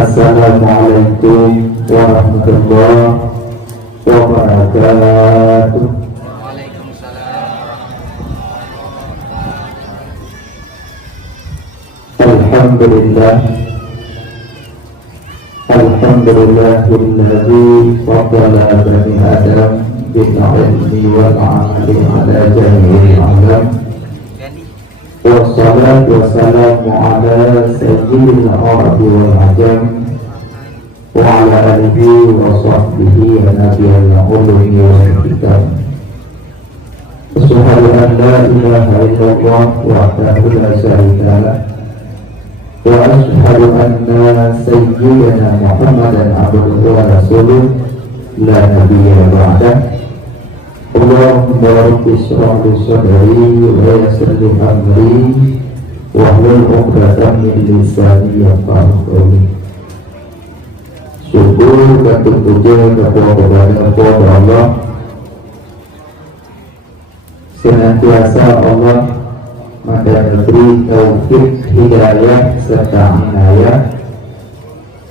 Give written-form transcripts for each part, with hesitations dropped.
Assalamualaikum warahmatullahi wabarakatuh. Alhamdulillah, alhamdulillahilladzi faddala bani Adam bil ilmi wal amali ala jami'il alam. Wassalatu wassalamu ala sayyidil arabi wal ajam wa ala alihi wa sahbihi wa nabiyil ulumi wal kitab. Asyhadu an la ilaha illallah wahdahu la syarika lah wa asyhadu anna sayyidina Muhammadan abduhu wa rasuluh la nabiyya ba'dah. Allahumma rabbi shrah li sadri wa yassir li amri wahlul 'uqdatam min lisani yafqahu qawli. Syukur dan puja kepada Allah, senantiasa Allah memberi taufik, hidayah serta inayah.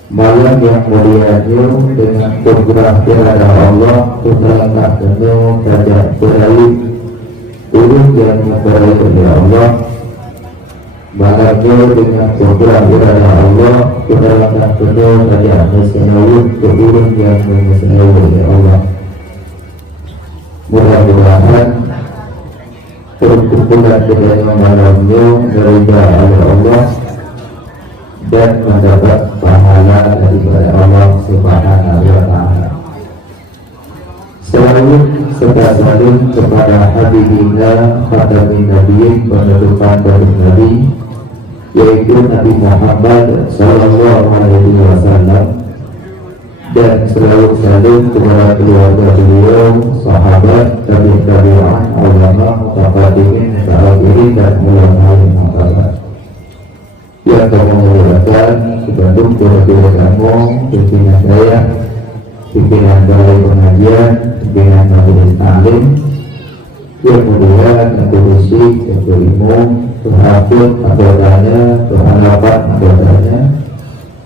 Malam yang mulianya dengan kurang kepada Allah terangkat penuh derajat beraib urut yang memberi oleh Allah. Malamnya dengan kurang kepada Allah terangkat penuh derajat mesenawut urut yang mesenawut oleh Allah. Mudah-mudahan perkumpulan kita malamnya daripada Allah dan mendapat pahala daripada Allah Subhanahu wa Ta'ala. Salawat serta salam kepada Habibina Khatamin Nabiyyin, penutupan dari Nabi, yaitu Nabi Muhammad Sallallahu Alaihi Wasallam, dan salawat salam kepada keluarga beliau, sahabat, tabi'in, ulama, mutaqaddimin, mutaakhirin, dan ulama yang mu'tabar. Yang kamu muliakan, sebanyak kepada kamu, pimpinan saya, pimpinan balai pengajian, pimpinan majelis taklim, yang mulia, kondisi, ketua penghafid, anggotanya, pengharapan anggotanya,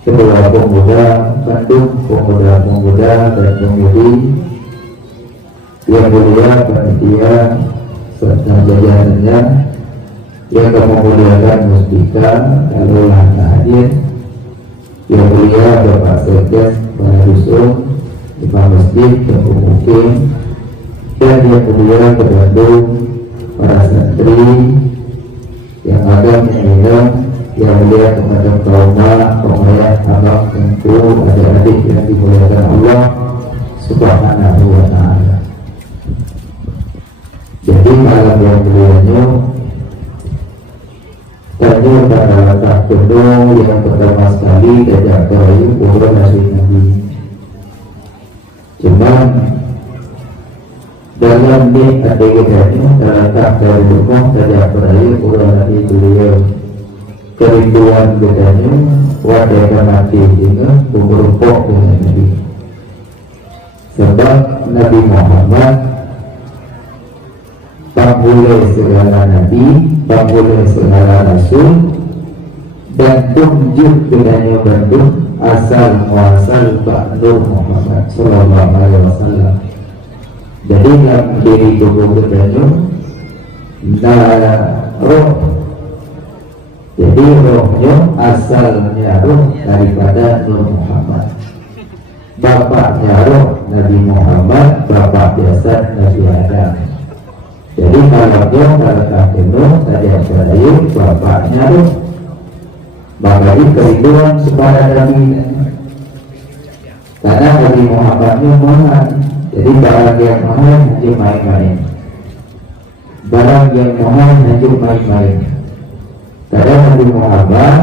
kedua pemuda, kandung pemuda-pemuda dan pemudi, yang mulia, panitia, serta jajarannya, yang kamu muliakan Mustika, kalau hadir, yang mulia Bapak Sekdes, Bapak Dusun, Imam Masjid, yang mungkin, dan yang mulia Bandung, para santri, yang ada meminang, yang mulia kepada kaum pengayah, abang, tentu, adik-adik yang dimuliakan Allah Subhanahu wa Ta'ala. Jadi malam yang mulianya tanya pada letak penuh yang pertama sekali tidak kerayu umrah Nabi. Cuman dalam nih adegannya terletak dari rumah tidak kerayu umrah Nabi beliau. Kerinduan bedanya wadai mati dengan umrah dengan Nabi. Sebab Nabi Muhammad pangulai segala nabi, pangulai segala rasul, dan tunjuk bedanya Bandung asal muasal Pak Nur Muhammad Sallallahu Alaihi Wasallam. Jadi yang diri tubuh bedanya roh. Jadi rohnya asalnya roh daripada Nur Muhammad. Bapaknya roh Nabi Muhammad, bapak biasa Nabi Adam. Jadi kalau dia terletak penuh saja berayu bapaknya roh, maka ini kerinduan kepada Nabi. Karena Nabi Muhammadnya mahal. Jadi barang yang mahal nanti main-main. Barang yang mahal nanti main-main. Karena Nabi Muhammad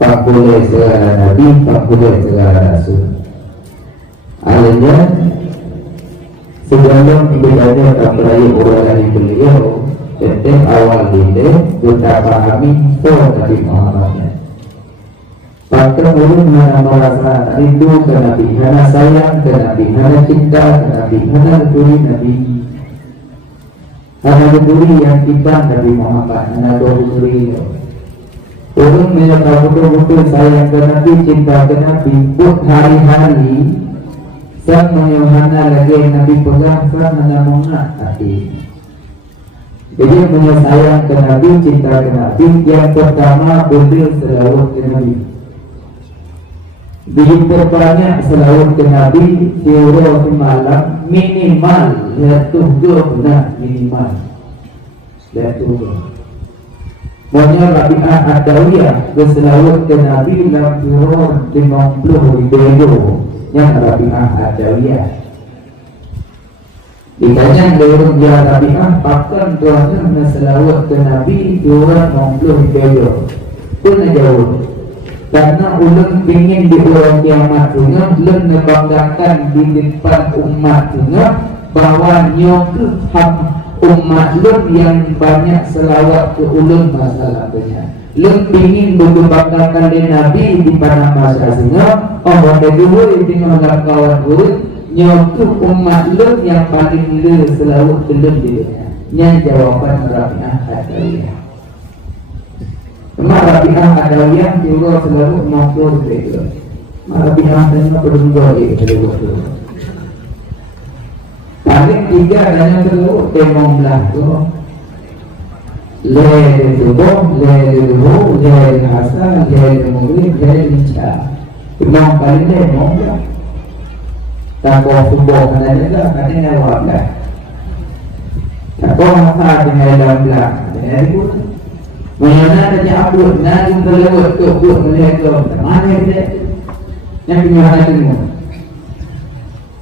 pakulai segala Nabi, pakulai segala Rasul. Alanya sebelum ibadahnya terperayu orang dari beliau, penting awal ini kita pahami Nabi Muhammadnya. Maka boleh mana merasa rindu ke Nabi, mana sayang ke Nabi, mana cinta ke Nabi, mana peduli Nabi. Mana peduli yang cinta Nabi Muhammad, mana peduli Orang menyatakan betul-betul sayang ke Nabi, cinta ke Nabi, buat hari-hari sang menyuhana lagi Nabi pegang sang hanya mengat hati. Jadi menyayang ke Nabi, cinta ke Nabi, yang pertama berdil selawat ke Nabi. Diperbanyak selawat ke Nabi, diurut semalam minimal ya 7 bulan minimal. Ya 7. Banyak Rabi'ah Adawiyah berselawat ke Nabi dalam turun 50 video yang Rabi'ah Adawiyah. Ditanya turun dia Rabi'ah, bahkan tuannya berselawat ke Nabi turun 50 video pun jauh. Karena ulun ingin di orang kiamat dunia, ulun membanggakan di depan umat dunia bahwa nyoke umat lun yang banyak selawat ke ulun masalahnya. Lun ingin membanggakan di Nabi di pada masa sehingga Allah dulu ini menganggap kawan ulun nyoke umat lun yang paling le selawat ke lun di dunia. Yang jawaban Rabi'ah Adawiyah. Rabi'ah Adawiyah juga selalu maklum itu. Rabi'ah dan berdua itu. Paling 3 hanya selalu temong belah tu. Le subuh, le duhur, le asar, le maghrib, le isya. Imam paling temong belah. Tak kau subuh ada juga, katanya awak belah. Tak kau asar dengan dalam belah, katanya ikut. Mana saja abud, nanti terlewat ke abud mereka. Mana dia? Yang punya semua.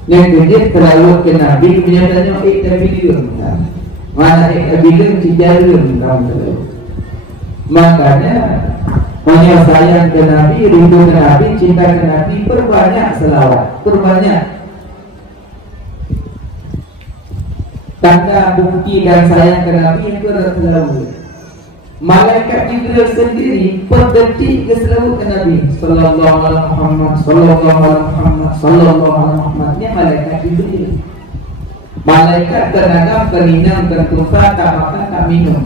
Yang kedua terlewat ke Nabi, menyatakan iktabilun. Mana iktabilun cijarun kamu terlewat. Makanya hanya sayang ke Nabi, rindu ke Nabi, cinta ke Nabi, perbanyak selawat, perbanyak. Tanda bukti dan sayang ke Nabi yang berselawat. Malaikat Jibril sendiri berdetik ke selawat ke Nabi sallallahu alaihi Muhammad sallallahu alaihi Muhammad sallallahu alaihi Muhammad. Ini malaikat Jibril. Malaikat tenaga peninang tertusa tak makan tak minum.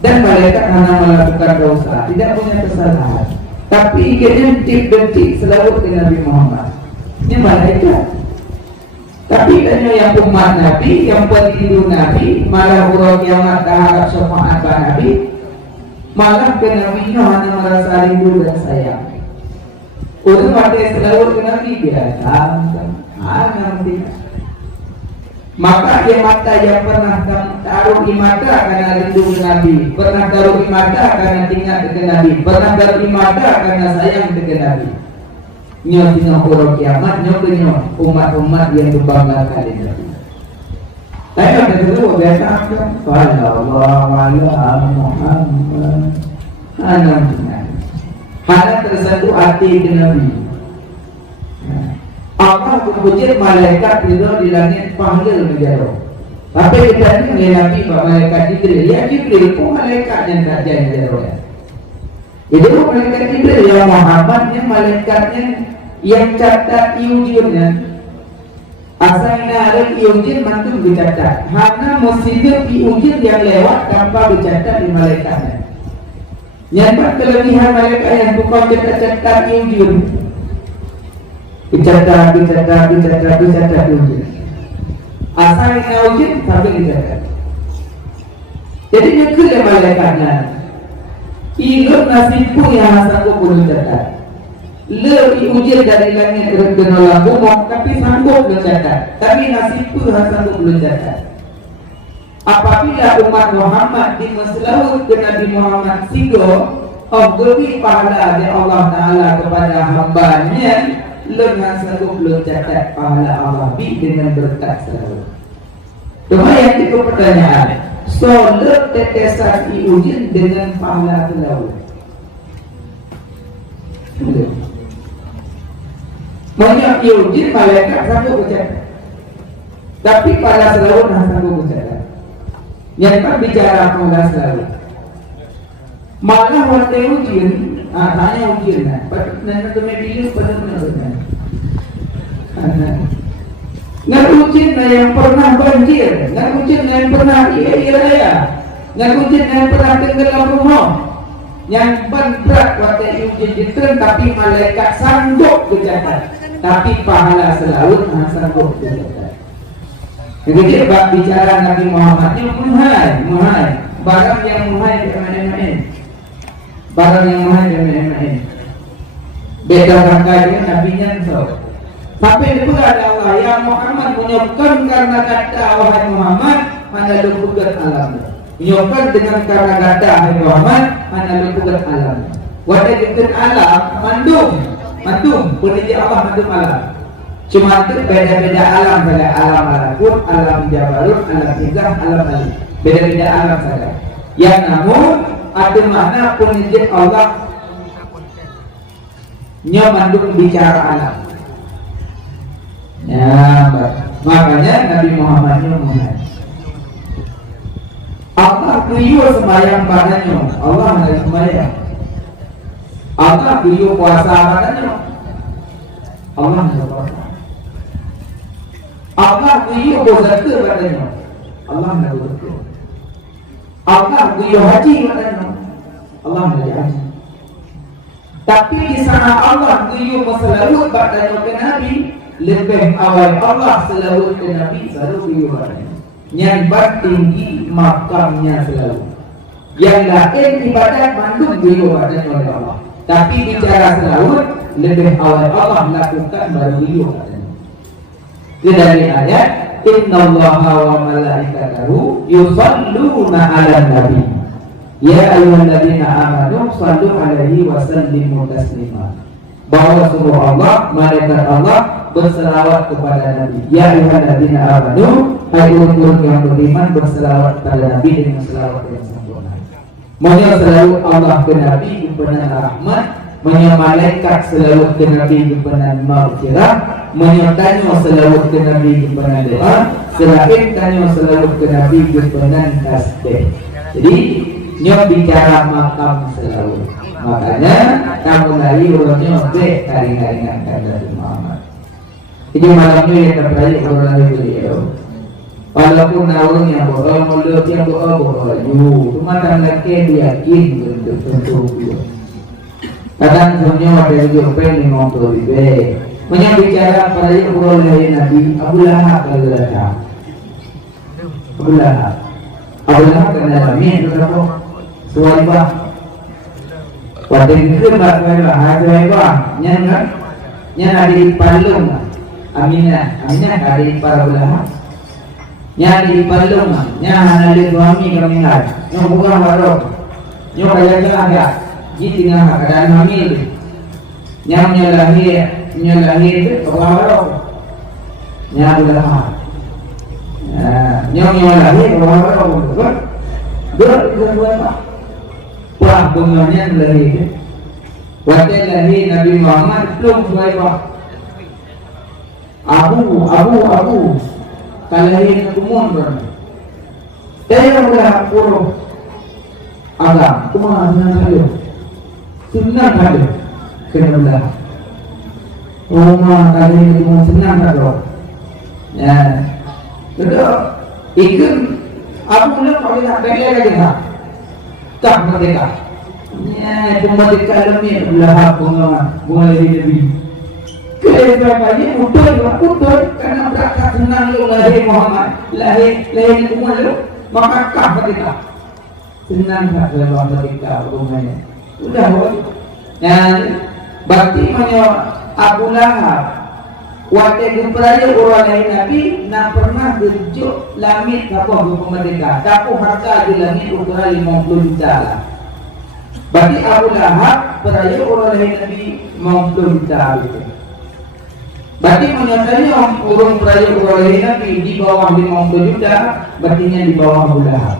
Dan malaikat hanya melakukan dosa, tidak punya kesalahan. Tapi ikatnya detik-detik selawat ke Nabi Muhammad. Ini malaikat. Tapi katanya yang umat Nabi, yang pelindung Nabi, malah urut kiamat harap syafaat Nabi. Malah ke Nabi hanya merasa rindu dan sayang. Untuk pakai selawat ke Nabi biasa, tidak. Maka dia mata yang pernah taruh di mata karena rindu ke Nabi, pernah taruh di mata karena tinggal dengan Nabi, pernah taruh di mata karena sayang dengan Nabi. Nyonya orang kiamat, nyonya umat-umat yang berbanggakan di Nabi. Saya ada dulu biasa sallallahu alaihi Muhammad. Hanya tersentuh hati ke Nabi. Allah berpuji malaikat itu di langit panggil menjauh. Tapi kita ini Nabi malaikat Jibril. Ya Jibril pun malaikat yang tak jadi jauh. Itu malaikat Jibril yang Muhammadnya malaikatnya yang catat iujurnya. Asalnya ada iujin mantu dicatat. Hanya musibah iujin yang lewat tanpa dicatat di malaikatnya. Nyata kelebihan malaikat yang bukan catat iujin. Dicatat iujin. Asalnya iujin tapi dicatat. Jadi nyekul ya malaikatnya. Ilmu nasibku yang sanggup pun dicatat. Lebih ujian dari langit terkenal bumok, tapi sanggup mencatat. Tapi nasibku sanggup mencatat. Apabila umat Muhammad diselawat ke Nabi Muhammad Sigo, beri pahala dari Allah Taala kepada hambanya, lengan sanggup mencatat pahala Allah dengan berkat selawat. Cuma yang itu pertanyaan, solat tetesan ujian dengan pahala selawat. Banyak iujin malaikat sanggup bercakap, tapi pada selawat sanggup bercakap. Yang tak bicara pada selawat. Malah waktu ujin, hanya ujin. Nanti tu medium benar-benar. Ngujin yang pernah banjir, ngujin yang pernah iya, ngujin yang pernah tenggelam rumah. yang berat waktu ujian jitren tapi malaikat sanggup kejahatan, tapi pahala selaut sanggup kejahatan. Jadi bab bicara Nabi Muhammad ini muhai barang yang muhai main-main, barang yang muhai main-main. Beda rangka dengan Nabi-Nya tapi itu ada Allah yang Muhammad menyokong karena kata wahai Muhammad mana lupugat alam. Menyokong dengan karena kata wahai Muhammad mana lupugat alam. Wadah dikit alam mandum peniti Allah mandum alam. Cuma itu beda-beda alam saja, alam malakut, alam jabarut, alam izah, alam ali. Beda-beda alam saja. Yang namun ada makna peniti Allah nya mandum bicara alam. Ya, makanya Nabi Muhammad Muhammad Allah kuyu sembahyang padanya, Allah hendak sembahyang. Allah kuyu puasa padanya, Allah hendak puasa. Allah kuyu berzakat padanya, Allah hendak berzakat. Allah kuyu haji padanya, Allah hendak haji. Tapi di sana Allah kuyu masalah padanya ke Nabi. Lebih awal Allah selalu ke Nabi selalu diubahnya. Yang tinggi makamnya selalu. Yang lain ibadat mandum diubahnya oleh Allah. Tapi bicara selalu lebih awal Allah lakukan baru diubahnya. Dari ayat Innallaha wa malaikatahu yusalluna 'alan nabi. Ya ayyuhalladzina amanu shallu 'alaihi wa sallimu taslima. Bahwa seluruh Allah, malaikat Allah berselawat kepada Nabi. Ya ayyuhalladzina amanu, hai umat yang beriman berselawat kepada Nabi dengan selawat yang sempurna. Maunya selalu Allah ke Nabi kebenaran rahmat, maunya malaikat selalu ke Nabi kebenaran maghfirah, maunya tanya selalu ke Nabi kebenaran doa, selain tanya selalu ke Nabi kebenaran tasbih. Jadi nyo bicara makam selalu. Makanya kamu lagi urutnya baik taring-taringan Nabi Muhammad. Jadi malamnya yang terbaik orang beliau. Walaupun naung yang bohong, mulut yang bohong, cuma karena yakin tentu. Kadang semuanya ada juga pengen ngomong lebih. Menyabicara pada yang oleh Nabi Abu Lahab adalah Abu Lahab karena Nabi itu suara wadeng itu bahasa bahasa nya dari Palung Aminah dari para ulama nya di Palung nya dari suami kami nggak yang bukan warok yang kaya jaga di tengah keadaan hamil nya lahir orang warok nya ulama nya lahir orang warok betul wah bunganya lahir wajah lahir Nabi Muhammad belum sesuai pak Abu kalahin kumun berani yang udah puluh agam kumah senang ada kena belah rumah kalahin kumun senang ada ya betul ikut Abu bilang kalau tak bela lagi tak merdeka. Ya, cuma merdeka demi belah bunga Nabi. Kebanyakan utul karena berkat senang lu lahir Muhammad, lahir umat lu, maka kah merdeka. Senang tak dalam merdeka bunganya. Udah dan berarti mana Abu Lahab waktu beraya orang lain Nabi nak pernah berjuk langit apa hukum merdeka tapi harta di langit ukuran 50 juta lah. Berarti Abu Lahab beraya orang lain Nabi 50 juta itu. Berarti menyatakan urung beraya orang lain Nabi di bawah 50 juta berarti di bawah Abu Lahab.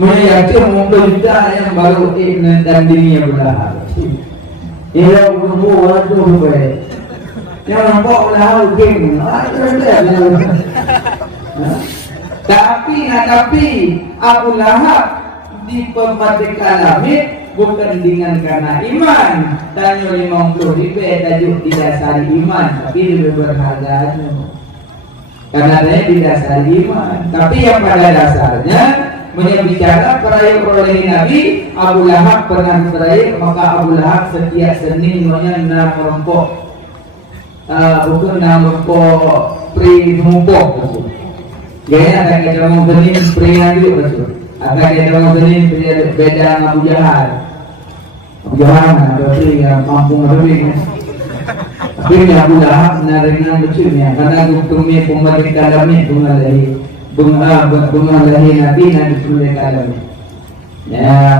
Menyatakan 50 juta yang baru dan dirinya Abu Lahab. Ia berumur waduh baik. Yang nampak ulah game. Tapi Abu Lahab di pemerdeka langit bukan dengan karena iman. Tanya 50 ribu tajuk didasari iman, tapi lebih berharga. Karena dia didasari iman. Tapi yang pada dasarnya bicara peraih oleh Nabi. Abu Lahab pernah peraih, maka Abu Lahab setiap Senin na merompok bukan na merompok mumpok. Gaya akan kita mau Senin pria itu betul. Akan kita mau Senin beda Abu Jahal. Abu Jahal ada yang mampu lebih. Tapi Abu Lahab menaringkan beculnya karena hukumnya pemerintah dalamnya bunga lahir Nabi pemerintah dalamnya. Ya,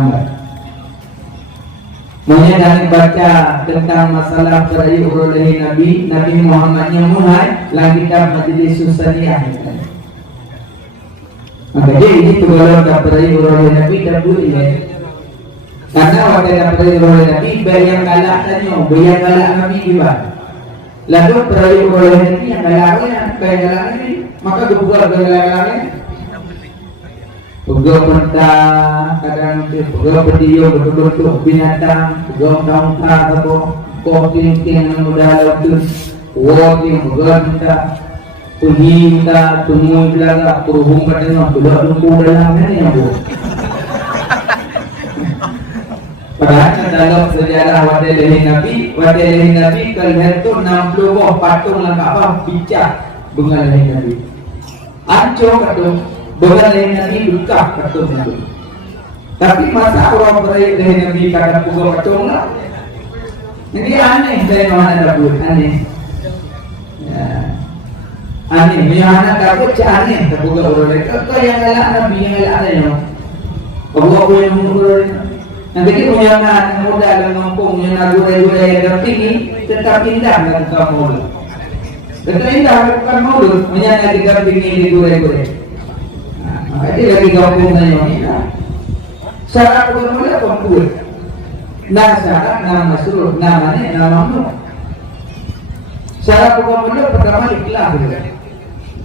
dari baca tentang masalah peraih oleh Nabi Muhammad yang mulai langitan majlis susaniyah. Maka jadi itu kalau tak peraih oleh Nabi tak boleh. Karena waktu peraih oleh Nabi bayang galak tanya, bayang galak Nabi juga. Lalu peraih oleh Nabi yang galaknya, bayang galak ini, maka berbuat galak-galaknya. Pegang mentah, kadang pegang berdiri betul-betul binatang, pegang daun-daun atau koting-ting yang mudah lalu, koting pegang mentah, pergi mentah, temui belakang, berhubung padanya, tidak lumpuh dalamnya yang bu. Padahal dalam sejarah wadai Nabi kalian tu 60 buah patung lengkap apa bijak bunga lahir Nabi. Ancur kata bunga lahir Nabi buka patung Nabi. Tapi masa orang beraih lahir Nabi kata bunga patung lah. Ini aneh saya mana dapat aneh. Ya. Aneh, yang anak dapat aneh terbuka orang kau yang galak Nabi yang galak ada yang. Aku yang mengukur. Nanti kita punya anak muda dan mampu punya gudai-gudai yang tinggi tetap indah melakukan maulud. Tetap indah melakukan maulud, punya tiga tinggi di gudai-gudai. Maka dia lagi gabung dengan ini. Syarat maulud apa pun? Nah syarat nama suruh, namanya nama maulud. Syarat maulud pertama ikhlas.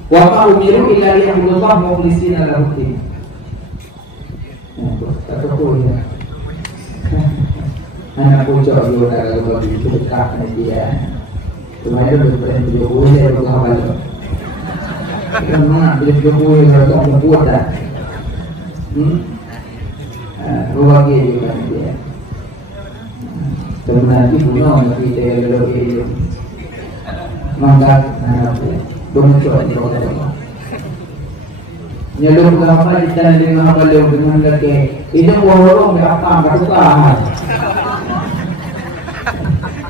Wa ma umiru illa liya'budullah mukhlishina lahu din. Kata pun ya. Anak pucuk juga kalau begitu dekat dia. Cuma itu berarti Jokowi saya berapa kali. Karena dia Jokowi kalau membuat dah. Ruang juga dia. Sebenarnya punya tapi dia lebih mangkat anak bermuncul di kota. Nyelur berapa di tanah di mana beliau dengan lagi itu orang berapa bertukar.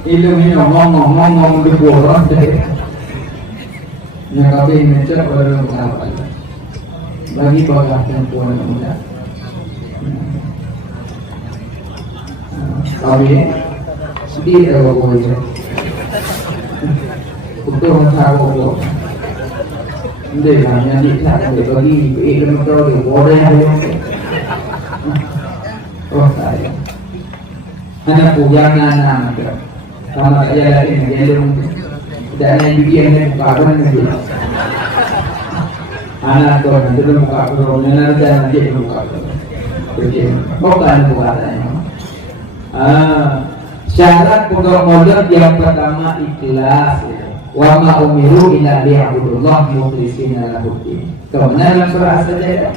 Ilmu ini ngomong di boros deh. Yang kami mencet orang berapa bagi bagas perempuan muda. Kami sedih kalau boleh. Untuk mengharapkan Hindi hanya di sana bagi ilmu tahu boleh ada. Oh saya. Anak punya anak sama saya lagi menjelum dan yang bikin bukan dia. Anak tu belum buka belum dan dia buka. Jadi bukan bukannya. Syarat pokok modal yang pertama ikhlas. Wa ma umiru illa liya'budullah mukhlishina lahu din. Kemudian surah As-Sajdah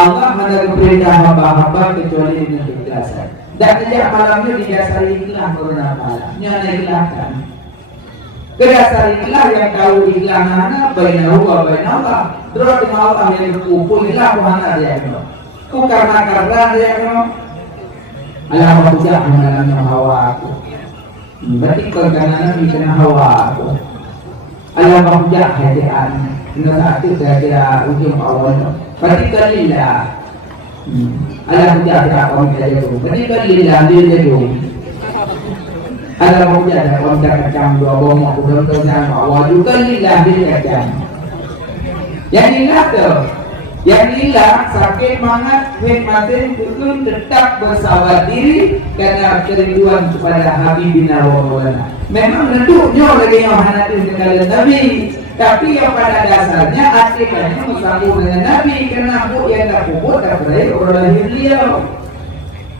Allah menaruh perintah hamba-hamba kecuali dengan keikhlasan. Dan sejak malamnya didasari ikhlas karena malamnya ikhlaskan. Kedasari ikhlas yang tahu ikhlas mana bainahu wa bain Allah. Terus dengan Allah yang berkumpul ikhlas mana dia itu. Ku karena dia itu. Allah tidak mengalami hawa aku. Berarti karena kena hawa aku. Allah mengucap hadiah saat itu saya ujung awal berarti kalilah Allah mengucap orang kaya itu berarti kalilah dia itu Allah mengucap orang kacang dua bomok betul-betul awal juga kalilah dia kacang yang ilah tu yang ilah sakit mangat hikmatin betul tetap bersabar diri karena kerinduan kepada Habibina wa Maulana. Memang bentuknya lagi yang hanatin sekali Nabi, tapi yang pada dasarnya artikelnya bersambung dengan Nabi karena aku yang tak kubur tak berakhir orang lahir beliau.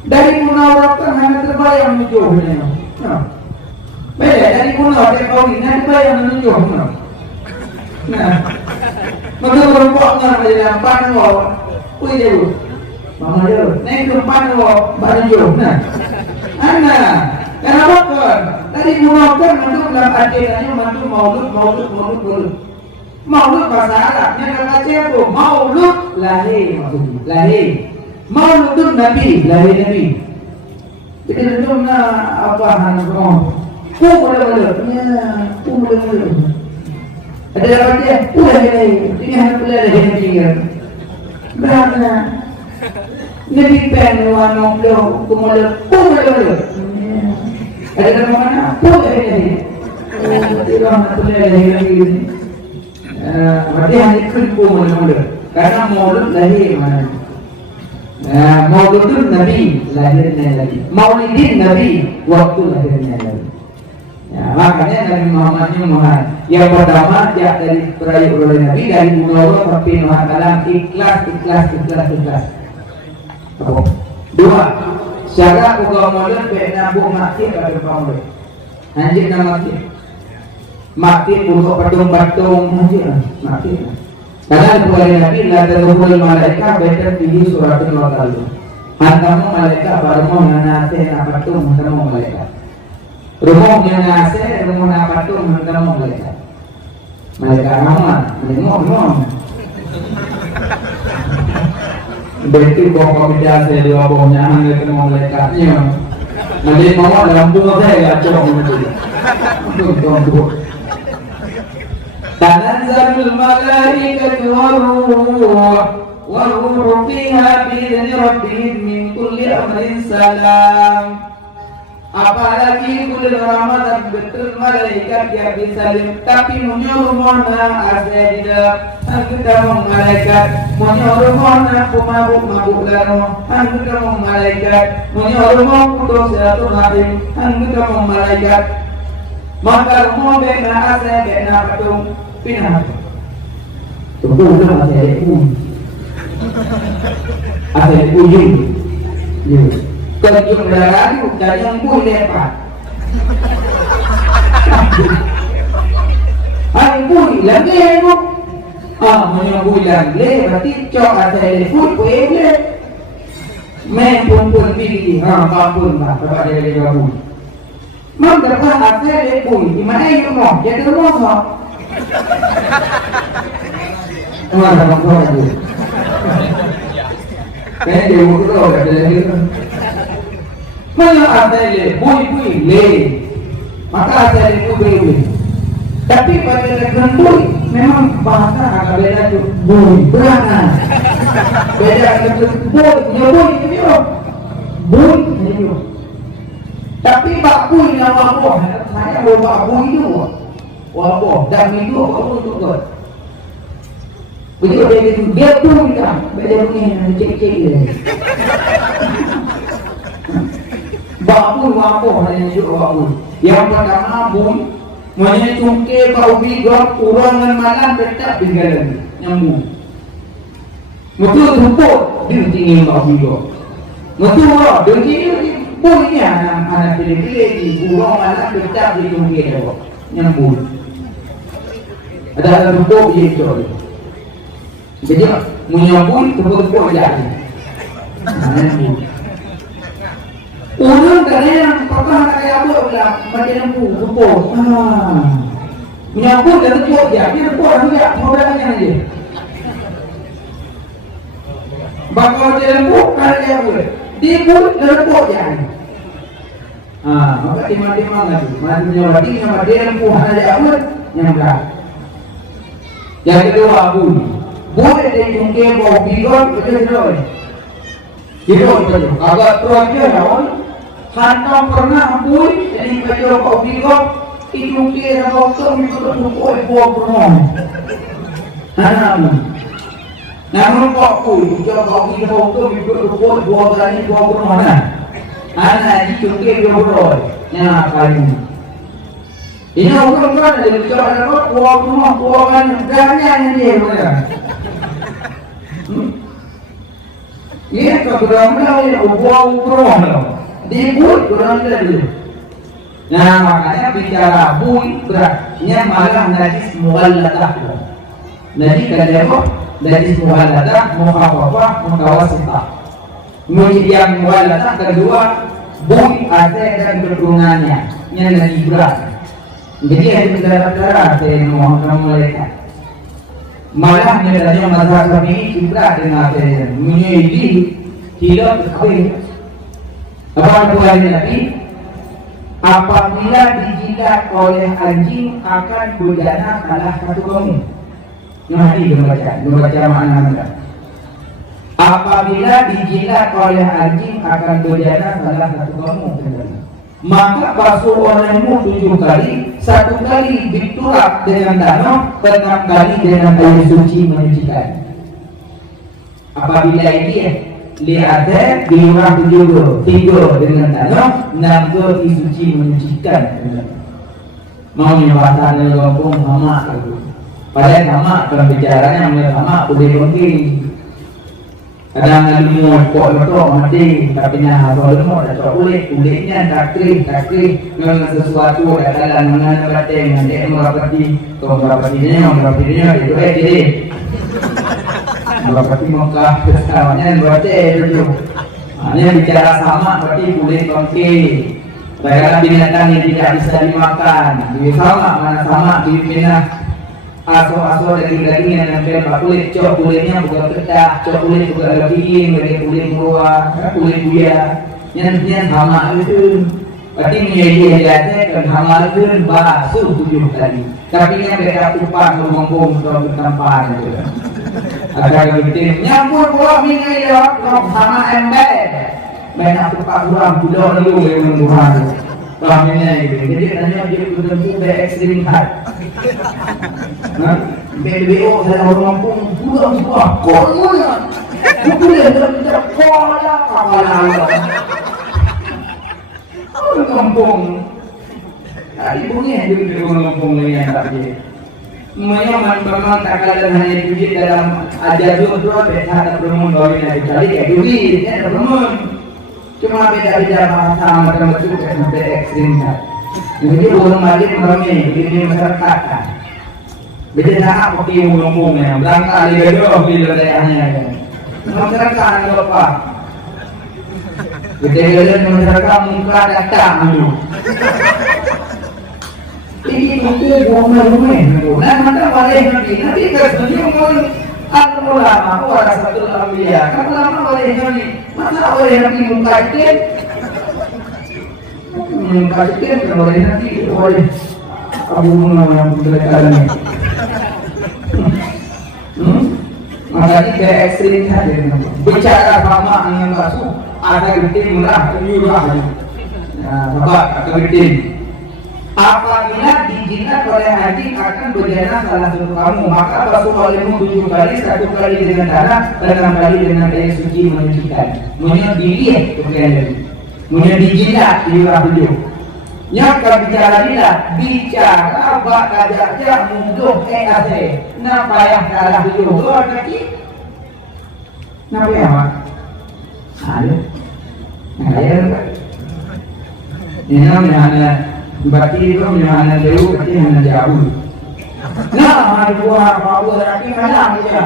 Dari munawwarkan hanya terbayang wujudnya. Beda dari munawwarkan kawinan terbayang wujudnya. Nah, maka berpoknya dari lampan Ui dia. Mama dia. Naik ke depan baju. Nah. Ana. Kenapa kan? Tadi mulakan mantu dalam ajarannya mantu maulud. Maulud bahasa Arabnya kata siapa? Maulud lahir maksudnya. Lahir. Mauludun Nabi, lahir Nabi. Jadi itu apa hanya boleh. Ada apa dia? Ini hanya boleh ada yang tinggal. Berapa? Nabi pengen kemudian boleh. Ada dari mana? Boleh. Tidak boleh ada yang ini. Berarti hanya kemudian. Karena maulud lahir mana? Mauludun Nabi lahirnya Nabi. Maulidin Nabi waktu lahirnya Nabi. Ya, makanya Nabi Muhammad yang pertama dia dari peraih oleh Nabi dari Munawwar sampai Nuh dalam ikhlas. Dua, syarat ugamanya bena bu mati atau kamu. Anjir nama mati untuk patung mati. Karena oleh Nabi la tadkhulul malaika baita fihi suratun wa qalbu. Hantamu malaika barmo nganase na patung hantamu malaika. Rumah nganase rumah na patung hantamu malaika. Malaika rahmat, ngomong. Berarti bawa biasa di bawahnya hanya ketemu malaikatnya. Nanti mau dalam bunga saya coba untuk تنزل الملائكة والروح فيها بإذن ربهم من كل أمر سلام. Apalagi kulit Ramadan betul malaikat yang disalim, tapi menyuruh mana asal kita malaikat menyuruh mana pemabuk lalu kita malaikat menyuruh putus silaturahim kita malaikat maka mau bena asal bena patung pindah. Tunggu dulu asal ujung. Kerjung darah itu dari yang pun lepas. Hari pun lagi itu. Menyambut lagi berarti cok asal pun boleh. Main pun tinggi. Kampun lah kepada dia gabung. Maka asal pun di mana itu mau? Jadi rumah. Mana rumah itu? Kayak dia mukul ada lagi. Mana asal bui le, maka asal itu bui. Tapi pada negeri bui memang bahasa agak beda tu bui berana. Beda negeri bui, bui itu dia, bui itu. Tapi bak bui nama apa? Saya bawa bak bui itu, apa? Dan itu apa itu kot? Begitu dia bui kan, beda begini cek dia. Bakul wapo hanya suruh bakul. Yang pertama bun, maknanya cungke kau bigor urangan malam tetap tinggal nyambung. Betul rumput dia tinggi kau bigor. Betul lah, dia bun ni anak pilih-pilih di urang malam tetap di cungke dia nyambung. Ada rumput dia curi. Jadi menyambung rumput jadi. Nyambung. Orang kadang pernah kayak apa bilang macam rumput. Menyambut dan rumput dia rumput dia modelnya aja. Bakal dia rumput kali apa? Dia pun rumput dia. Maka timah-timah lagi. Macamnya dia rumput ada apa? Nyambung. Yang kedua bun. Boleh dia cungkir bawa bigor itu sudah. Hidup betul. Agak tuan dia lawan. Hantam pernah pun jadi baju kau bigor itu kira kau itu buat buah peron. Namun kau pun jauh kau bigor buat buah berani buah peron. Anak itu kira peron. Yang kali ini orang kan ada bicara buah peron buah kan banyak dia mana. Ia keberamai buah peron. Dibut kurang lebih. Nah makanya bicara bui beratnya malah najis mughallaqah. Najis kan dia dari muwaladah, mukhafafah, mutawasithah. Kemudian muwaladah kedua bui azan dan keturunannya yang dari Ibrahim. Jadi ada negara-negara yang mereka malah negaranya mazhab ini juga dengan menyelidiki tidak berkawin. Apa Tuhan Nabi? Apabila dijilat oleh anjing akan berdana salah satu kamu. Nanti membaca makna. Apabila dijilat oleh anjing akan berdana salah satu kamu. Maka basuh olehmu 7 kali, 1 kali diturap dengan tanah, 6 kali dengan air suci menyucikan. Apabila ini lihat diurap 7, 3 dengan tanah, 6 disuci menyucikan. Mau nyewatan lompong sama itu. Padahal sama dalam bicaranya sama boleh penting. Kadang ilmu kok betul mati tapi nya ilmu ada kulitnya takdir memang sesuatu dalam mana bateng nanti merapati itu jadi merapati Mekah kesawannya berarti itu hanya bicara sama berarti kulit bangki baiklah binatang yang tidak bisa dimakan sama mana sama dipindah aso daging yang nempel pada kulit, kulitnya bukan pecah, kulit bukan lebih, kulit keluar, kulit buaya, yang sama itu. Berarti menjadi hadiahnya sama itu basuh 7 kali. Tapi yang mereka upah mengompong ke tempat itu. Ada begitu, nyampur buah minyak ya, sama ember. Banyak upah kurang pulau dulu yang murah. Pahaminya itu, jadi hanya dia betul-betul ekstrim hard. BBO saya orang kampung pulang sebuah kolnya, pulang dalam kola orang kampung. Tadi punya di orang kampung yang tadi. Memang tak kalah hanya diuji dalam ajar dua beda bermun kawin dari tadi kayak diuji, ada bermun. Cuma beda-beda bahasa macam-macam sampai ekstrim. Jadi orang Malik merami di masyarakat. Beda nak pakai umum-umumnya, berangkat di bedo daerahnya. Masyarakat apa? Beda masyarakat muka datang dulu. Ini mungkin rumah-rumah. Nah, mana boleh nanti kesulitan mungkin aku lama orang satu ambiya. Kamu lama boleh nanti. Masa boleh nanti muka itu? Muka itu boleh nanti boleh. Abu yang berkaitan ini. Makanya ke ekstrim saja. Bicara sama yang masuk ada gede murah, murah. Sebab ada gede. Apabila dijilat oleh anjing akan berdana salah satu kamu, maka basuh olehmu 7 kali, 1 kali dengan darah, 6 kali dengan air suci menyucikan. Mungkin dilihat mungkin dijilat diurah dulu. Yang bicara bicara bak kajaknya mundur ase. Nah payah darah dulu. Kaki. Napa ya mak? Ada. Ada. Ini namanya berarti itu namanya jauh, berarti namanya jauh. Nah, hari buah apa berarti mana dia?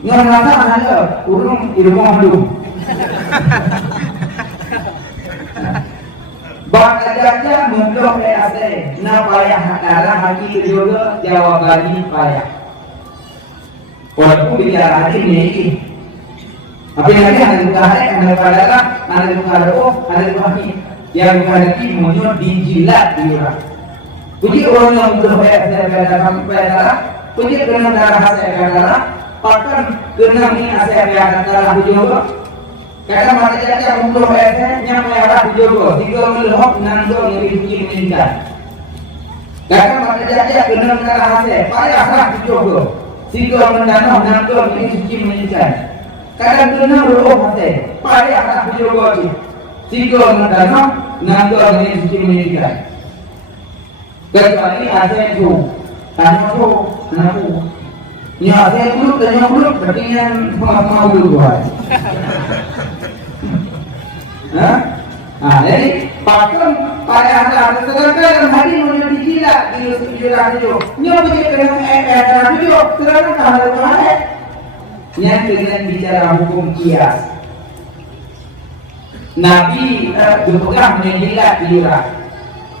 Yang rasa ada urung ilmu dulu. Bak kajaknya mundur ase. Nah payah darah hati juga jawab lagi payah. Walaupun bicara hati ini. Tapi lagi ada luka hati, ada luka darah, ada luka roh, ada luka hati. Yang luka hati muncul dijilat diurah. Puji orang yang mudah saya sampai darah, puji kena darah saya darah, bahkan kena ini saya darah juga. Kadang mereka yang mudah saya nyampe darah juga, 3 melhok nando yang dipuji meninggal. Kadang mereka kena darah saya, payah darah juga. 3 mendanau nando yang dipuji meninggal. Kadang kena roh hati, payah darah juga. 3 mendanau nando yang dipuji meninggal. Kecuali ada itu, tanya tu, naku. Ya ada itu, tanya dulu, berarti yang mau dulu buat. Jadi Bahkan pada ada sedangkan hari mana dijilat di jualan itu. Nyo punya kena ada video kerana kalau ada yang dengan bicara hukum kias. Nabi berpegang menjilat di jualan.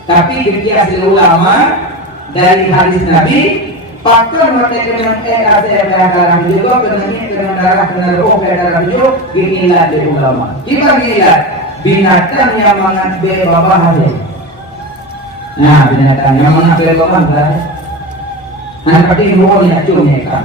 Tapi kias ulama dari hadis Nabi bahkan mereka kena darah juga kena darah kena roh darah juga ginilah di ulama. Kita ginilah binatang yang mengambil babahnya. Nah, binatang yang mengambil babahnya. Nah, seperti ruangnya cumnya kan.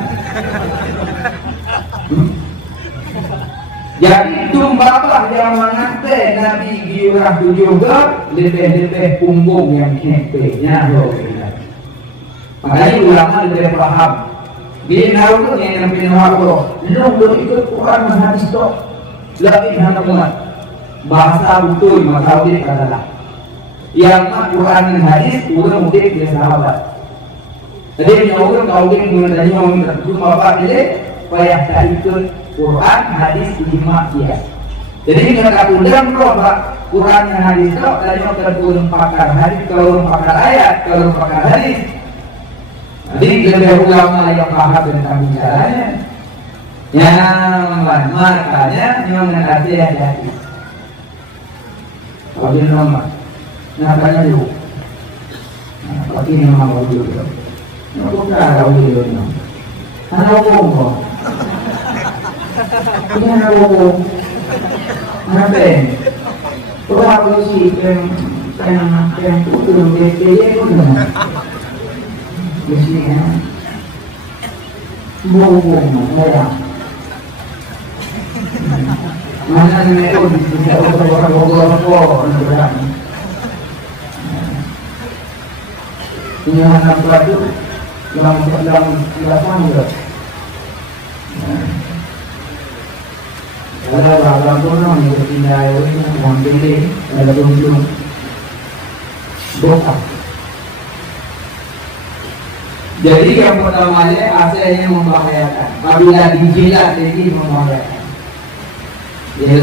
Jadi tumbabah yang mengambil Nabi Giurah itu juga lebih punggung yang kepeknya. Makanya ulama lebih paham. Dia naruh yang Nabi Nawawi. Lu ikut Quran hadis tu. Lebih hangat. Bahasa betul masalah adalah yang Quran dan hadis udah mungkin dia sahabat. Jadi orang kau yang mengenai orang tertentu apa dia payah tak ikut Quran hadis ijma dia. Jadi mereka undang roba Quran dan hadis itu dari orang tertentu pakar hadis kalau pakar ayat kalau pakar hadis. Jadi lebih ulama yang paham tentang bicaranya. Yang makanya yang mengerti hadis. Wajib nama, namanya dulu. Wajib nama wajib dulu. Nampak tak wajib dulu? Anak wong, ini anak wong, anak ben. Kalau aku sih yang putus dia pun dah. Mestinya, wong merah. Mana ni tu bisa orang ini anak pelaku dalam belakang juga. Ada orang tu orang yang pindah orang pilih ada tunjuk doa. Jadi yang pertamanya asalnya membahayakan. Apabila dijilat jadi membahayakan. Ya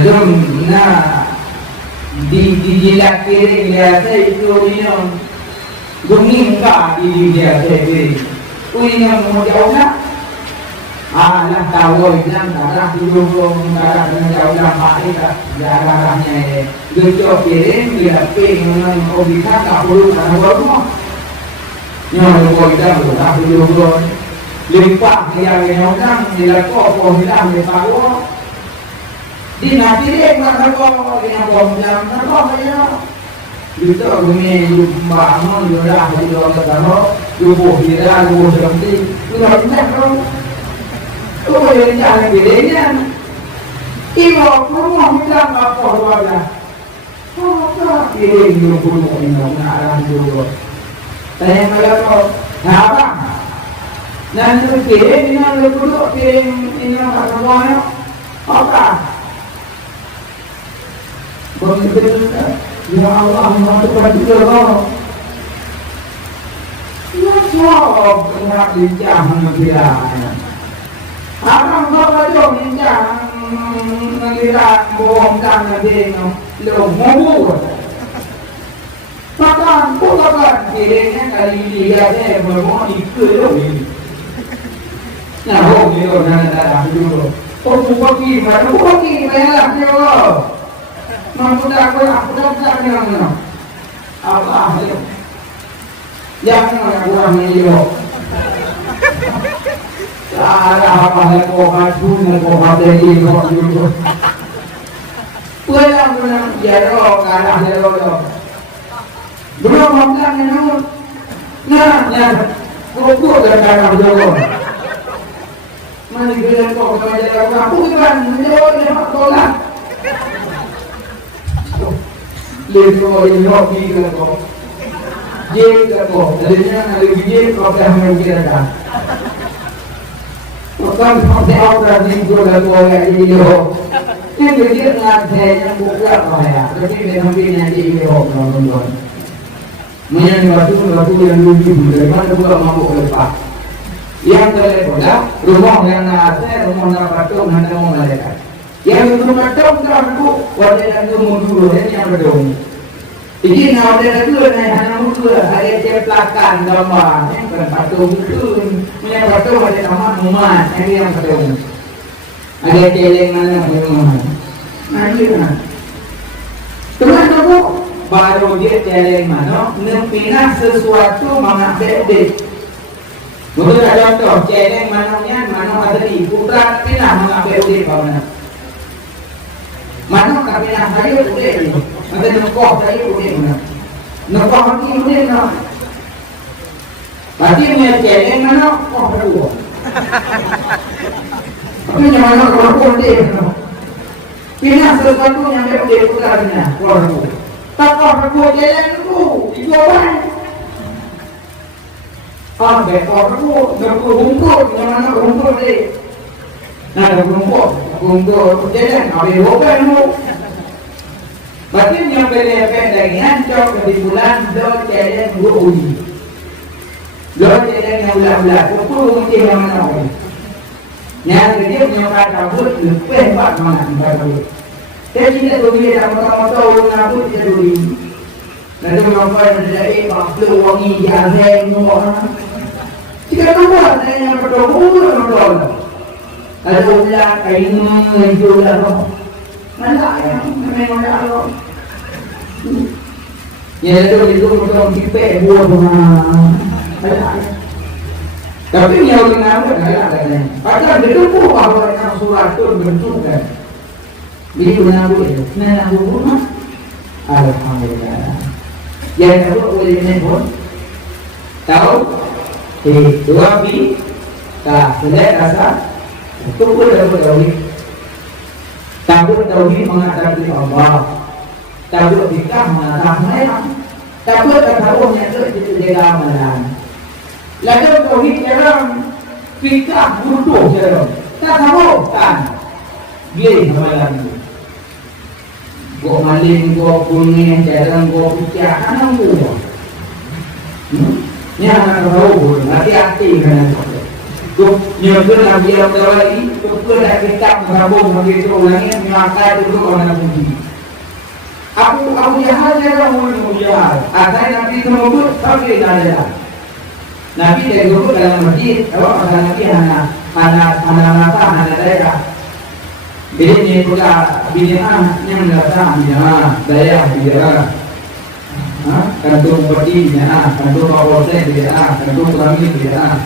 nah dijilat kiri biasa itu minum gumi muka di biasa kiri. Minum mau jauh nak? Lah tahu bilang darah dulu darah dengan jauh dah mak darahnya gejok kiri dia ping dengan bisa tak perlu karena baru. Yang kita berdah dulu limpah yang orang dilakukan hilang di bawah. Di nanti dia nak kau yang bom jam nak kau ya. Itu gini bangun sudah di dalam tanah, tubuh kita tubuh seperti itu nak kau. Kau yang jalan bedanya. Ibu rumah kita apa buatnya? Oh, ini dulu ini nak dulu. Saya kalau apa? Nanti ini nak dulu ini nak semuanya apa? Ya Allah, mau terjadi Allah. Ya Allah, benar lincah mengira. Orang berdoa lincah mengira bohong dan ngedeno, lo mau. Maka bukan kiranya kali dia saya bermohon ikut ini. Nah, bohong itu nanti dulu. Oh, bukan gimana ya Allah. Mampu tak jangan Allah jangan kurang melio ada apa yang kau hancur kau hati kau dulu pulang jero kalah jero belum makan minum nah kau kalah jero mana dia kau kalah aku kan jero dia tolak Leko ini hobi kalau jam kalau jadinya hari jam kalau dah mungkin ada. Bukan sampai awal ni juga kalau ini lo. Ini dia nak yang bukan apa jadi dia mungkin nanti ini lo teman-teman. Mungkin batu yang lucu bagaimana juga mampu lepas. Yang terlepas rumah yang ada rumah nak patung nanti mau malaikat. Yang itu macam aku wajah yang itu mundur ini yang berdong. Jadi nak ada tu naik hana muka, ada ceplakan gambar, kan patung muka, punya patung ada nama Muhammad, yang patung. Ada celeng mana Muhammad. Nanti kan. Tuhan tu baru dia celeng mana, nempinah sesuatu mengambil dek. Betul tak contoh, celeng mananya mana ada di putra pinah mengambil dek mana. Mana tak pinah saya dek ni. Ada nekoh saya boleh mana? Nekoh hati boleh mana? Berarti punya celeng mana? Koh kedua. Tapi yang mana koh boleh mana? Pindah sesuatu yang boleh putar pindah koh kedua. Tak koh kedua celeng tu, itu apa? Ambil koh kedua, berkumpul yang mana berkumpul dek? Nah berkumpul celeng, ambil bukan tu. Berarti yang berlepas lagi hancur di bulan do celeng uji. Do celeng yang ulah-ulah kumpul mungkin yang mana orang. Yang dia punya kata pun lepas buat mana baru. Jadi dia tu dia dah mata-mata orang aku dia dulu. Nanti orang lain dari bakal wangi jalan semua. Jika keluar dari yang betul. Ada ulah kain itu ulah. Mana yang memang ada. Ya itu betul kita buat mana. Tapi yang kenapa ada. Padahal betul bahwa yang surat itu bentuk kan. Jadi benar boleh. Nah rumah. Alhamdulillah. Yang kedua boleh menepon. Tahu? Dua bi. Tak selesai rasa. Itu boleh dapat. Takut tauhid mengatakan Allah. Takut nikah mengatakan mereka. Takut ketahuan yang itu dia amalan. Lalu tauhid jarang nikah butuh jarang. Tak tahu kan? Dia amalan itu. Gua maling, gua punya jarang, gua pecah, anak gua. Ni anak tahu, hati-hati kan? Nyusul Nabi yang terwali Tukul dah kitab menabung Nabi itu ulangnya Mengakai dulu orang Nabi Aku jahat jarang Aku jahat Asal Nabi itu membut Sampai dah Nabi dari dulu dalam masjid Masa Nabi hana daerah Jadi ini pula Bid'ah yang datang Bid'ah Daya bid'ah Kantung peti bid'ah Kantung kawasan bid'ah Kantung keramik bid'ah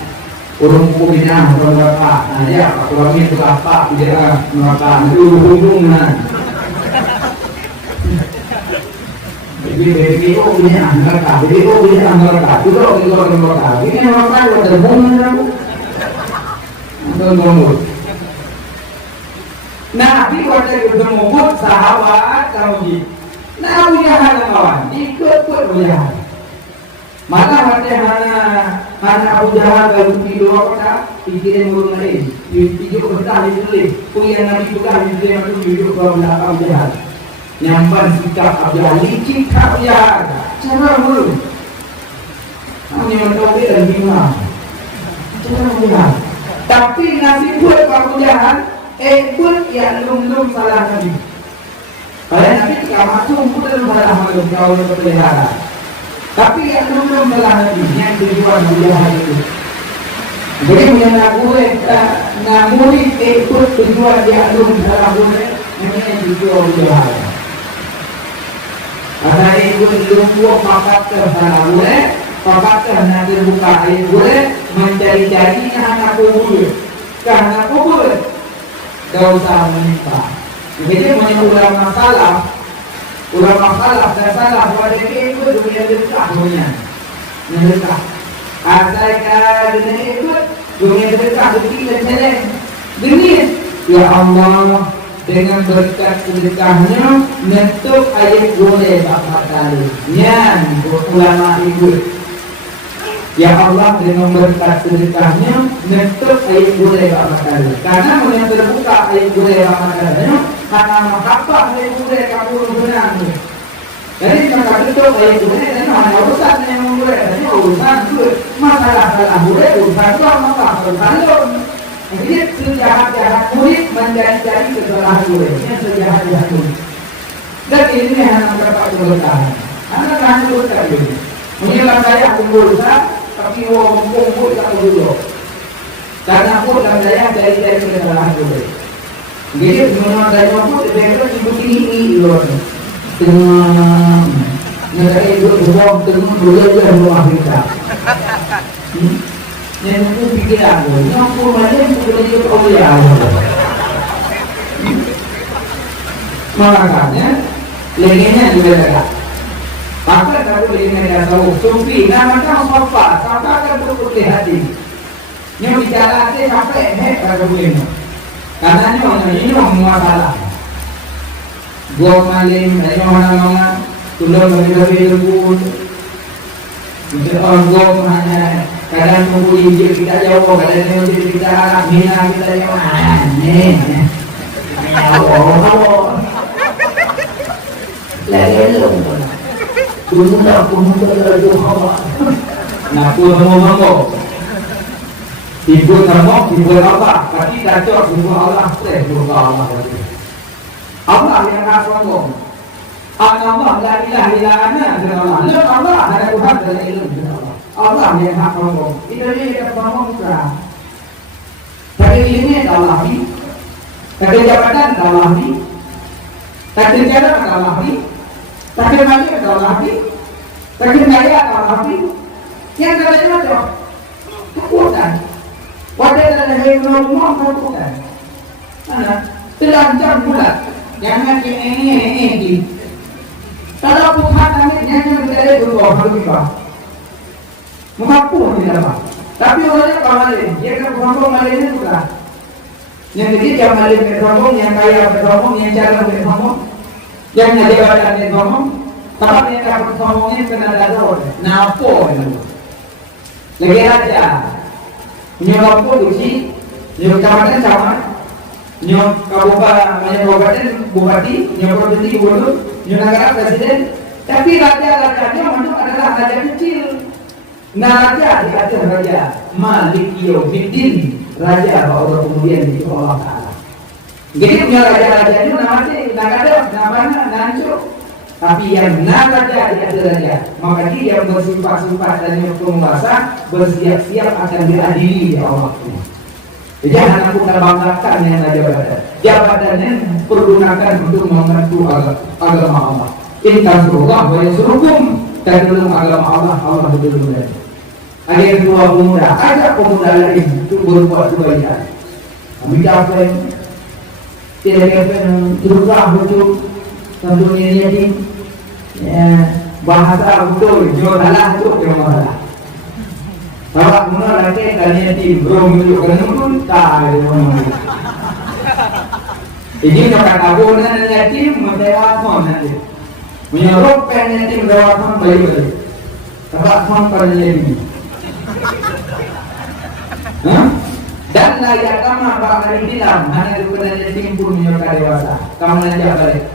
Urung kubina, urung berapa? Nah ya, urung itu apa? Dia berapa? Itu hubung mana? Jadi oh punya mereka, jadi oh punya mereka, itu mereka. Ini mereka yang terbung mana? Terbung. Nah, di waktu itu terbung sahabat tauhid. Nah, punya hal kawan, ikut punya. Maka hana Abu Jahal kalau tidur apa pikirin burung lain tidur bertah di sini punya Nabi juga di sini itu hidup kalau Abu Jahal nyamban sikap Abu Jahal licik Abu Jahal cara mulu kami mencoba dan bingung cara Abu Jahal tapi nasib buat Abu Jahal buat ya lum salah Nabi kalau Nabi tidak masuk pun salah Nabi kalau berpelihara. Tapi yang belum Nabi yang tujuan Jahat itu. Jadi yang murid ikut tujuan yang belum dalam boleh yang tujuan Jahat. Karena ikut lumpuh maka tersalah boleh, maka nanti buka air boleh mencari-cari karena kubur, karena kubur dosa menimpa. Jadi menyebut masalah. Ulama salah dan salah pada ikut dunia dekat dunia dekat. Asalkan dunia ikut dunia dekat kita jalan. Demi ya Allah dengan berkat sedekahnya menutup ayat boleh berapa kali. Nyan ulama ikut. Ya Allah dengan berkat sedekahnya menutup ayat boleh berapa kali. Karena yang terbuka ayat boleh berapa kali. Karena apa ayat boleh kamu benar. Jadi maka itu ayat boleh dan hanya urusan yang boleh. Jadi urusan itu masalah boleh urusan itu apa urusan itu. Jadi sejahat-jahat murid mencari-cari kesalahan boleh. Yang sejahat-jahat murid. Dan ini hanya dapat keberkahan. Anak lanjut tadi. Menjelang saya kumpul tapi orang kumpul tak dulu. Karena pun dalam saya dari kesalahan dulu. Jadi menurut saya pun saya seperti ini loh. Tengah negara itu tengah belajar luar kita. Yang aku pikir aku, yang aku macam seperti itu oleh Allah. Makanya leginya juga ada. Maka kalau leginya tahu sufi, namanya sofa, sofa kan berputih hati. Yang bicara hati sampai kalau begini. Karena ini orang masalah. Gua maling, ada orang-orang tolong bagi pun. Untuk orang gua hanya kadang tunggu hijau kita jauh, kadang hijau kita arah mina kita jauh. Aneh. Oh. Lagi lu. Kuno lagi hawa. Nah, kuno. Ibu apa? Kaki kacau ibu Allah, ibu Allah. Allah yang akan ngomong. Allah la ilaha illa ana, Allah ada Tuhan dan ilmu Allah. Allah yang akan ngomong. Itu dia ngomong kan. Tapi ilmu Allah ni, tapi jabatan Allah ni, tapi jalan Allah ni, tapi mati Allah ni, tapi kaya Allah ni. Yang kalian macam kekuatan. Wadah dan hari rumah bukan. Mana? Telanjang pula. Jangan ini. Kalau bukan kami jangan berada berdoa berdoa. Mengaku tidak apa. Tapi orangnya kamalin. Dia kan bersombong malin itu bukan. Yang kecil yang malin bersombong, yang kaya bersombong, yang jalan bersombong, yang ada jabatan bersombong. Tapi yang tak bersombongnya kena dator. Napo itu. Lagi aja. Nyok polisi, nyok kecamatan camat, nyok kabupaten bupati, nyok provinsi gubernur, nyok negara presiden. Tapi raja-rajanya masuk adalah raja kecil. Nah raja Malik Yaumiddin, raja bahwa kemudian itu Allah Taala. Jadi punya raja-raja itu namanya Nancur. Tapi yang raja di atas raja, maka dia bersumpah-sumpah dan penguasa bersiap-siap akan diadili di Allah. Jangan aku terbanggakan yang jabatan. Jabatannya pergunakan untuk membantu agama Allah. Intan surullah wa yasurukum, dan dalam agama Allah, Allah betul-betul. Ada yang dua pemuda, ada pemuda lain untuk berbuat kebaikan. Ambil apa yang tidak akan berubah betul. Tentunya yatim, bahasa betul, jodohlah untuk yang mana. Kalau mula lagi dan yatim, belum menunjukkan pun tak ada mana. Jadi kalau kata bukan yatim, mendewa pun nanti. Menyerupkan yatim mendewa pun balik. Kalau pun pada yatim. Dan layak kama bakal bilang hanya kepada yatim pun menyerupkan dewasa. Kamu nanti balik.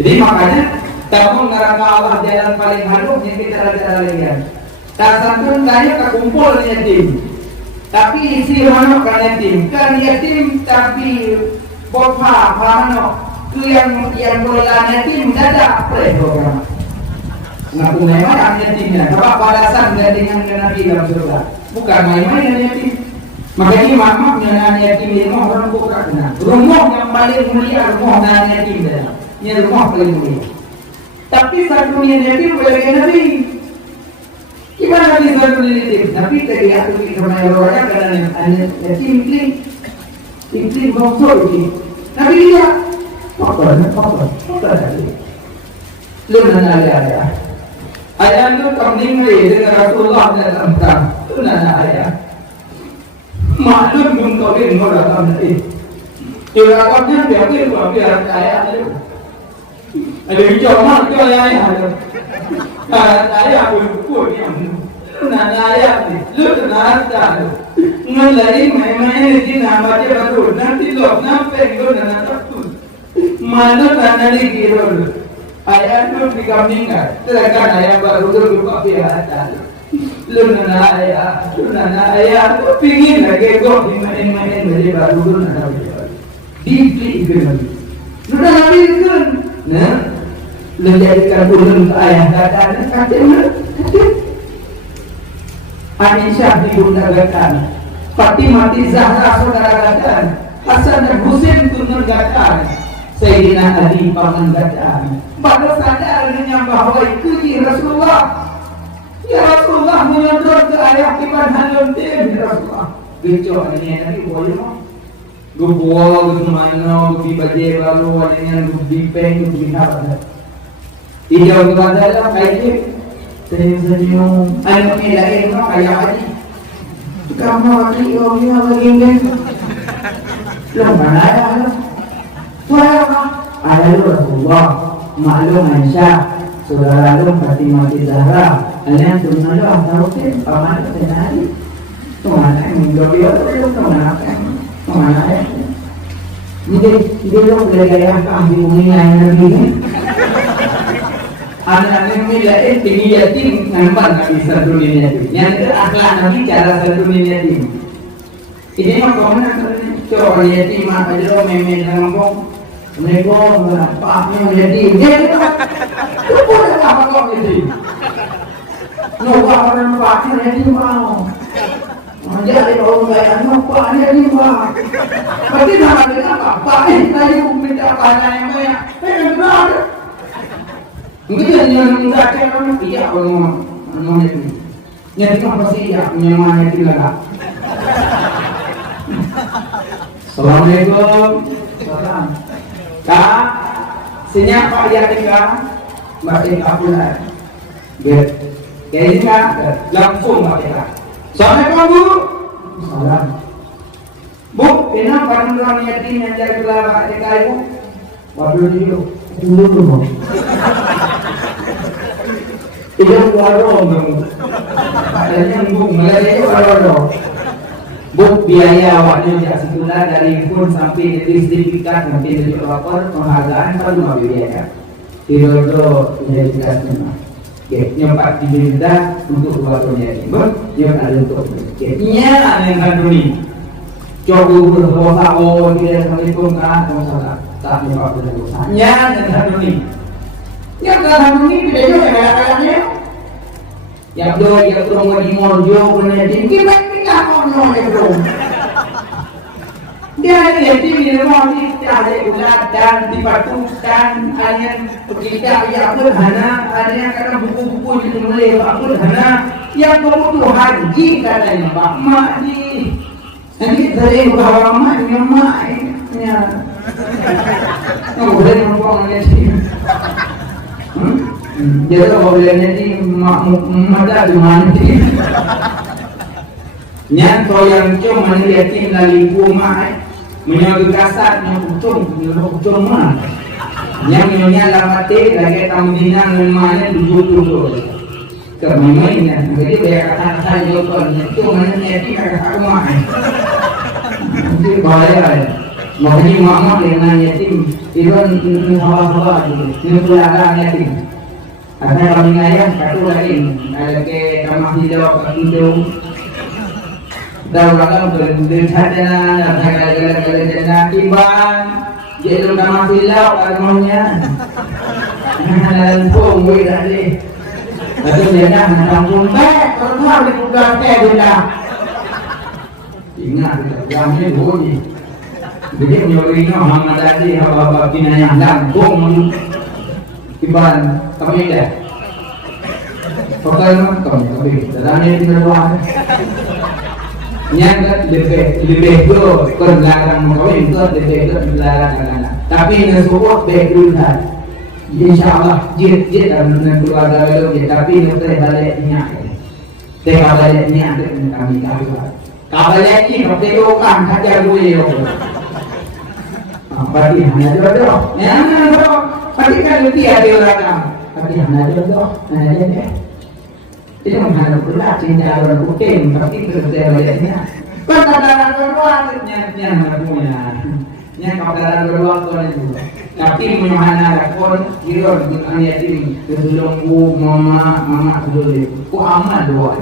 Jadi makanya tabung neraka Allah jalan paling halus yang kita cara lain. Tak santun saya terkumpul yatim. Tapi isi mana kan yatim tapi bapa mana tu yang bola yatim dadak program. Nak memang yatimnya. Sebab balasan dengan Nabi dalam surga. Bukan main-main yatim. Makanya makna yatim ini orang bukan benar. Rumah yang paling mulia rumah yatim dah. Ini rumah paling mulia. Tapi satu yatim boleh Nabi. Gimana Nabi satu yatim? Nabi tadi aku kena orang kerana yatim iklim bangsa ini. Nabi dia apa tadi? Luna ayah. Ayah itu kambing dengan Rasulullah dalam perang. Luna ayah. Maklum untuk ini orang Nabi. Ibaratnya dia ayah itu. Ada hijau mak tu ayah ada. Ayah berkuat ni. Nana ayah ni, lu nana. Ngalai main di nama dia baru. Nanti lo nampak lo nana takut. Mana nana ni kira. Ayah tu dikambingkan. Terangkan ayah baru tu kopi ada. Lu nana ayah. Tu pingin lagi go main dari baru tu nana. Deeply ignorant. Lu dah habis kan? Nah, menjadikan ulun ke ayah dadanya katanya Aisyah ibunda gatan, Fatimah Zahra saudara gatan, Hasan dan Husain turun gatan, Sayyidina Ali paman gatan. Pada sadar dengan bahwa itu Rasulullah. Ya Rasulullah menyodor ke ayah iman halutin ya Rasulullah. Gecok ini Nabi boleh mau. Gubuah, gusumano, gubibaje baru, adanya gubipeng, gubinapa. Ijau gubadalah kayak senyum-senyum. Ano nilain mo kaya aja. Kamu lagi orangnya lagi kan? Lo mana ada? Wah, ada lu Rasulullah, maklum Aisyah, saudara lu Fatimah Zahra. Kalian turun aja tarutin paman kenali. Kemana yang dia kemana kemana ya? Jadi lo gaya kami umumnya yang lebih. Anak ini lah tinggi yatim nampak nabi satu yatim. Yang akhlak nabi cara satu yatim. Ini mah kemana coba yatim mah aja lo main-main ngomong. Mereka bapaknya yatim. Dia itu boleh apa kok gitu? Nggak orang bapaknya yatim mau. Jadi orang kaya bapaknya yatim mau. Berarti nama dia bapak tadi minta apa namanya? Benar. Mungkin yang minta orang iya orang yatim. Yatim apa sih ya? Yang yatim lah. Assalamualaikum. Salam. Kak, sinyap Pak yatim kak? Mbak Ika pula. Get. Jadi kak langsung Mbak Ika. Assalamualaikum Bu. Salam. Bu, kenapa orang yatim yang cari gelar Mbak Ika Ibu? Waduh dulu. Dulu Bu. Itu warung Bu. Adanya Bu, mulai itu warung. Bu, biaya awaknya sejak sekolah dari pun sampai jadi sertifikat nanti jadi lapor penghargaan kan cuma biaya. Tidak menjadi tugasnya. Nyempat diminta untuk buat penyaji. Dia ada untuk. Nya yang kanduni. Coba berdoa tidak Assalamualaikum kan masalah. Tak nyempat berdoa. Nya yang kanduni. Yang kanduni tidak juga kadang-kadangnya. Yang doi yang turun di morjo penyaji. Kita mau belum. Dia yatim di rumah kita ada ulat dan dipatukan hanya kita yang berhana hanya karena buku-buku ditulis berhana yang kebutuhan jika katanya Pak Mak ni nanti dari bawa maknya maknya boleh membuang yatim. Dia tu boleh jadi mak di mana Nyan yang cuma yatim dari rumah menyebut kasar menyebut mah yang nyonya lamate lagi tamdinan mana duduk kemana jadi banyak kata-kata jawaban itu mana yatim kata rumah jadi bahaya mau jadi mama dengan yatim itu hawa-hawa gitu ini pelara yatim ada kami ayah satu lagi ada ke kamar hijau hidung Dalam berbicara dengan timbang, jadi nama silau armonya, dan pun boleh ada. Tapi dia dah menanggung baik, kalau dibuka dia. Ingat yang ini bunyi. Jadi menyuruhnya Muhammad Ali, Bapak Bina yang langsung timbang kami dah. Pakai kami, dalam ini berdoa. Yang lebih itu berlarang mengkawin itu lebih itu dilarang anak. Tapi nasuh background kan, insyaallah jid dan keluarga itu. Tapi itu baliknya, baliknya kami tahu. Kabaliknya kita kan kajar gue yo. Berarti hanya jodoh. Ya, berarti kan dia orang. Berarti hanya jodoh. Hanya itu menghadap berat cinta orang kuting tapi kerjanya perkataan berdoa nyatanya punya nya perkataan berdoa tuan itu tapi menyahana rakon kira dengan yatim kesulungku mama dulu ku amal doa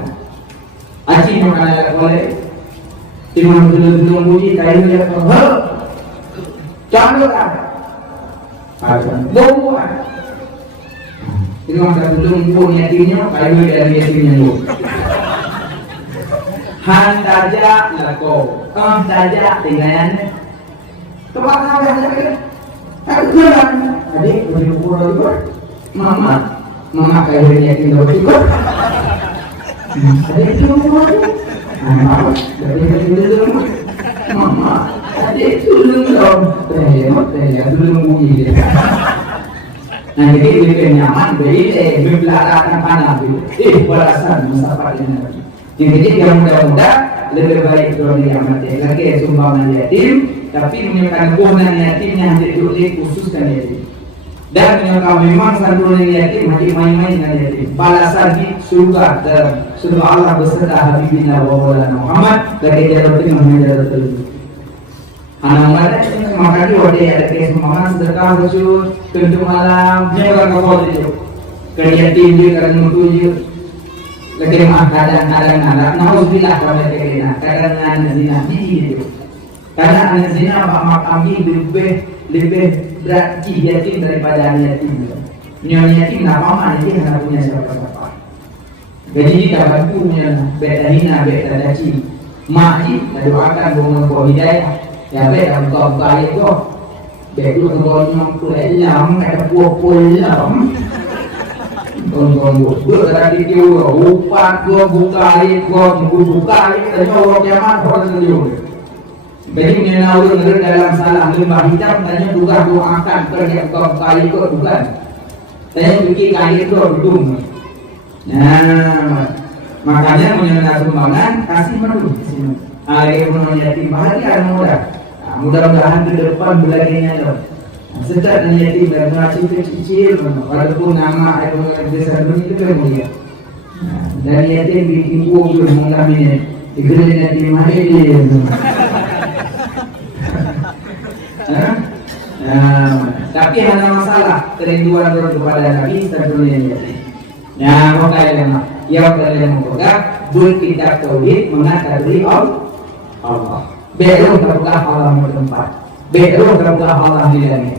aci makana boleh timang dulu muji kayu ya jangan ada bau Ini masa belum pun yatimnya, kayu dari yatimnya dulu. Han daja lako, daja tinggalannya. Tempat apa yang ada? Aku jalan. Adik, beri ukur juga. Mama kayu dari yatim juga. Adik itu ukur. Mama, dari yatim juga. Mama, adik tolong dong. Tanya, tolong bunyi. Nah jadi lebih nyaman beli belakang panah itu balasan masalah ini. Jadi yang muda-muda lebih baik kalau diamat lagi sumbangan yatim, tapi menyebabkan kebunan yatimnya ditulis khususkan yatim. Dan menyebabkan memang santunan yatim hanya main-main dengan yatim. Balasan di surga dalam surga Allah beserta Habibina wa Maulana Muhammad lagi jatuh menjadi terlalu. Anak mana makanya waktu ada kes sumbangan sedekah khusus tentu malam jangan kau itu kerja tinggi kerana mutu lagi kadang anak nauzubillah pada kena kadang anak zina itu karena anak zina mak kami lebih berat yatim daripada anak yatim. Nyonya yatim nak mama nanti anak punya siapa-siapa. Jadi kita bantunya beta hina beta daci mak doakan bunga hidayah. Ya baik dalam kau kaya tu, baik lu kebolnya pulang, ada pulang. Tunggu, berada di tiada, upat gua buka itu, buka itu, dan orang kiamat orang sendiri. Jadi mengenal dalam salah lembah hitam, tanya juga doakan kerja kau kaya itu bukan. Tanya bikin kaya itu dudung. Nah, makanya mengenal sumbangan kasih menu. Air mengenal yatim bahagia muda. Mudah-mudahan ke depan belajarnya tu. Sejak dan yatim dan mengaji kecil, walaupun nama air desa dunia itu mulia. Dan yatim bikin uang tu mengambilnya. Digelar yatim mahir dia. Tapi ada masalah kerinduan kepada Nabi sebelumnya yatim. Nah, makanya yang kalian menganggap berkitab tauhid mengatakan Allah. Baru terbuka Allah bertempat, baru terbuka Allah di langit.